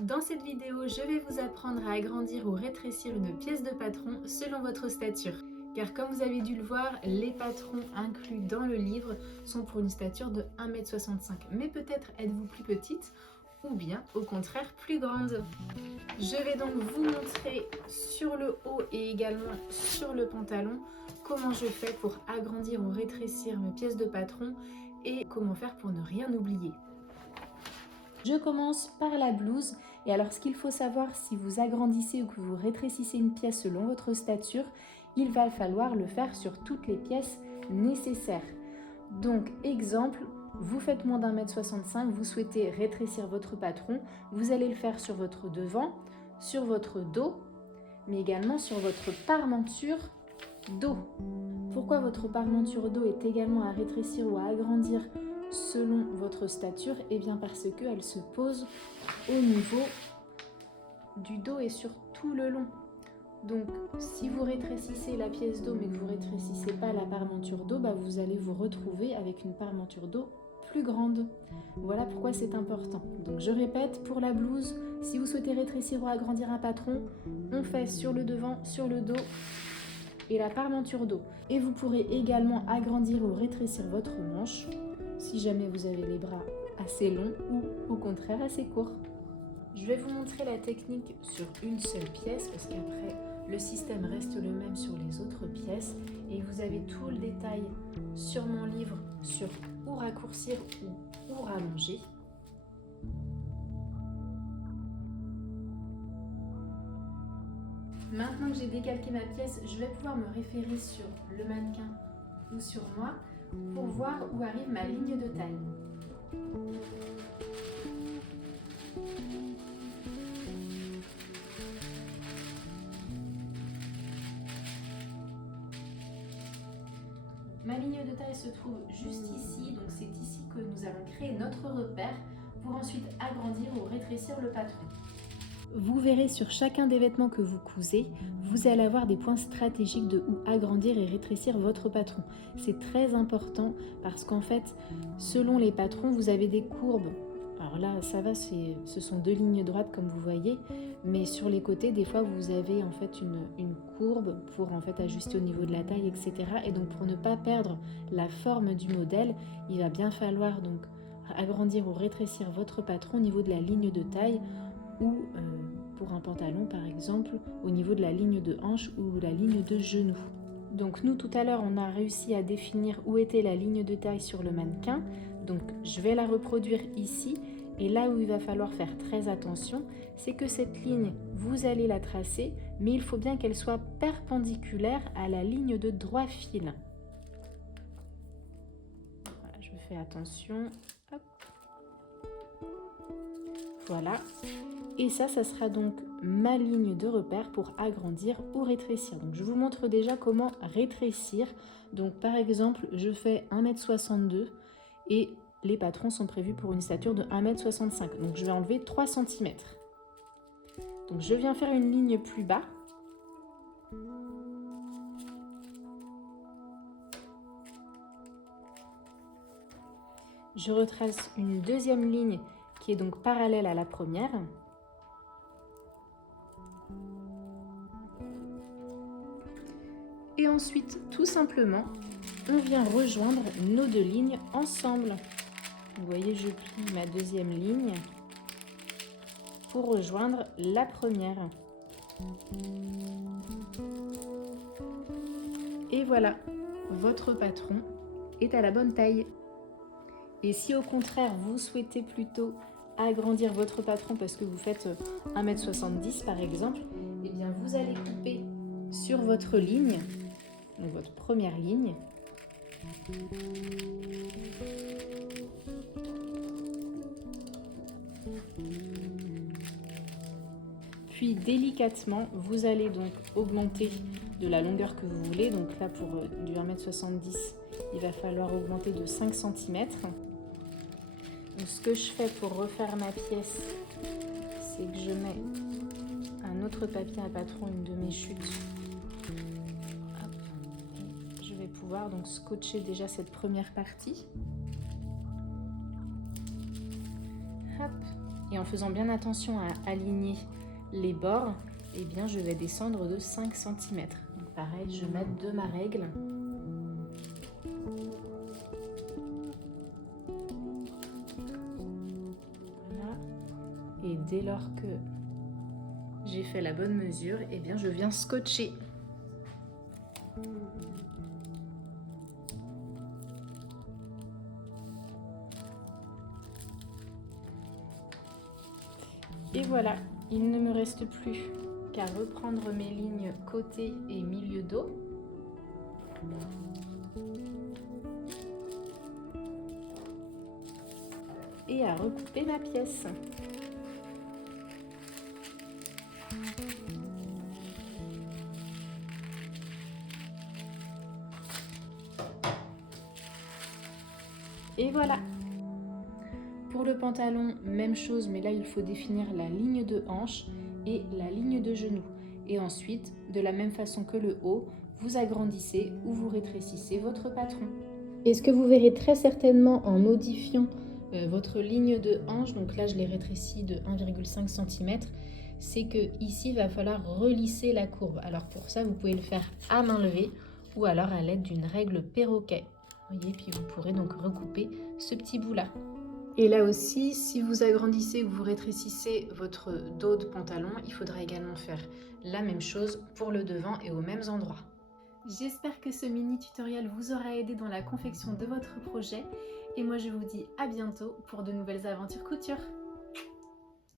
Dans cette vidéo, je vais vous apprendre à agrandir ou rétrécir une pièce de patron selon votre stature. Car comme vous avez dû le voir, les patrons inclus dans le livre sont pour une stature de 1,65 m. Mais peut-être êtes-vous plus petite ou bien au contraire plus grande. Je vais donc vous montrer sur le haut et également sur le pantalon comment je fais pour agrandir ou rétrécir mes pièces de patron et comment faire pour ne rien oublier. Je commence par la blouse et alors ce qu'il faut savoir si vous agrandissez ou que vous rétrécissez une pièce selon votre stature, il va falloir le faire sur toutes les pièces nécessaires. Donc exemple, vous faites moins d'1,65 m, vous souhaitez rétrécir votre patron, vous allez le faire sur votre devant, sur votre dos, mais également sur votre parementure dos. Pourquoi votre parementure dos est également à rétrécir ou à agrandir selon votre stature? Et bien parce qu'elle se pose au niveau du dos et sur tout le long. Donc si vous rétrécissez la pièce dos mais que vous ne rétrécissez pas la parementure dos, vous allez vous retrouver avec une parementure dos plus grande. Voilà pourquoi c'est important. Donc je répète, pour la blouse, si vous souhaitez rétrécir ou agrandir un patron, on fait sur le devant, sur le dos et la parementure dos. Et vous pourrez également agrandir ou rétrécir votre manche si jamais vous avez les bras assez longs ou au contraire assez courts. Je vais vous montrer la technique sur une seule pièce parce qu'après le système reste le même sur les autres pièces et vous avez tout le détail sur mon livre sur où raccourcir ou où rallonger. Maintenant que j'ai décalqué ma pièce, je vais pouvoir me référer sur le mannequin ou sur moi pour voir où arrive ma ligne de taille. Ma ligne de taille se trouve juste ici, donc c'est ici que nous allons créer notre repère pour ensuite agrandir ou rétrécir le patron. Vous verrez sur chacun des vêtements que vous cousez, vous allez avoir des points stratégiques de où agrandir et rétrécir votre patron. C'est très important parce qu'en fait, selon les patrons, vous avez des courbes. Alors là, ça va, ce sont deux lignes droites comme vous voyez, mais sur les côtés, des fois, vous avez en fait une courbe pour en fait ajuster au niveau de la taille, etc. Et donc, pour ne pas perdre la forme du modèle, il va bien falloir donc agrandir ou rétrécir votre patron au niveau de la ligne de taille ou pour un pantalon par exemple au niveau de la ligne de hanche ou la ligne de genou. Donc nous tout à l'heure on a réussi à définir où était la ligne de taille sur le mannequin, donc je vais la reproduire ici et là où il va falloir faire très attention c'est que cette ligne vous allez la tracer mais il faut bien qu'elle soit perpendiculaire à la ligne de droit fil. Voilà, je fais attention. Hop. Voilà. Et ça sera donc ma ligne de repère pour agrandir ou rétrécir. Donc je vous montre déjà comment rétrécir. Donc par exemple, je fais 1,62 m et les patrons sont prévus pour une stature de 1,65 m. Donc je vais enlever 3 cm. Donc je viens faire une ligne plus bas. Je retrace une deuxième ligne qui est donc parallèle à la première. Et ensuite, tout simplement, on vient rejoindre nos deux lignes ensemble. Vous voyez, je plie ma deuxième ligne pour rejoindre la première. Et voilà, votre patron est à la bonne taille. Et si au contraire, vous souhaitez plutôt agrandir votre patron parce que vous faites 1,70 m par exemple, eh bien vous allez couper sur votre ligne, donc votre première ligne. Puis délicatement, vous allez donc augmenter de la longueur que vous voulez. Donc là pour du 1,70 m, il va falloir augmenter de 5 cm. Donc ce que je fais pour refaire ma pièce, c'est que je mets un autre papier à patron, une de mes chutes. Hop. Je vais pouvoir donc scotcher déjà cette première partie. Hop. Et en faisant bien attention à aligner les bords, eh bien je vais descendre de 5 cm. Donc pareil, je vais mettre de ma règle. Voilà. Et dès lors que j'ai fait la bonne mesure, eh bien je viens scotcher. Et voilà, il ne me reste plus qu'à reprendre mes lignes côté et milieu dos. Et à recouper ma pièce. Et voilà. Pour le pantalon, même chose, mais là il faut définir la ligne de hanche et la ligne de genou. Et ensuite, de la même façon que le haut, vous agrandissez ou vous rétrécissez votre patron. Et ce que vous verrez très certainement en modifiant votre ligne de hanche, donc là je l'ai rétrécie de 1,5 cm, c'est que ici il va falloir relisser la courbe. Alors pour ça, vous pouvez le faire à main levée ou alors à l'aide d'une règle perroquet. Vous voyez, puis vous pourrez donc recouper ce petit bout là. Et là aussi, si vous agrandissez ou vous rétrécissez votre dos de pantalon, il faudra également faire la même chose pour le devant et aux mêmes endroits. J'espère que ce mini tutoriel vous aura aidé dans la confection de votre projet et moi je vous dis à bientôt pour de nouvelles aventures couture.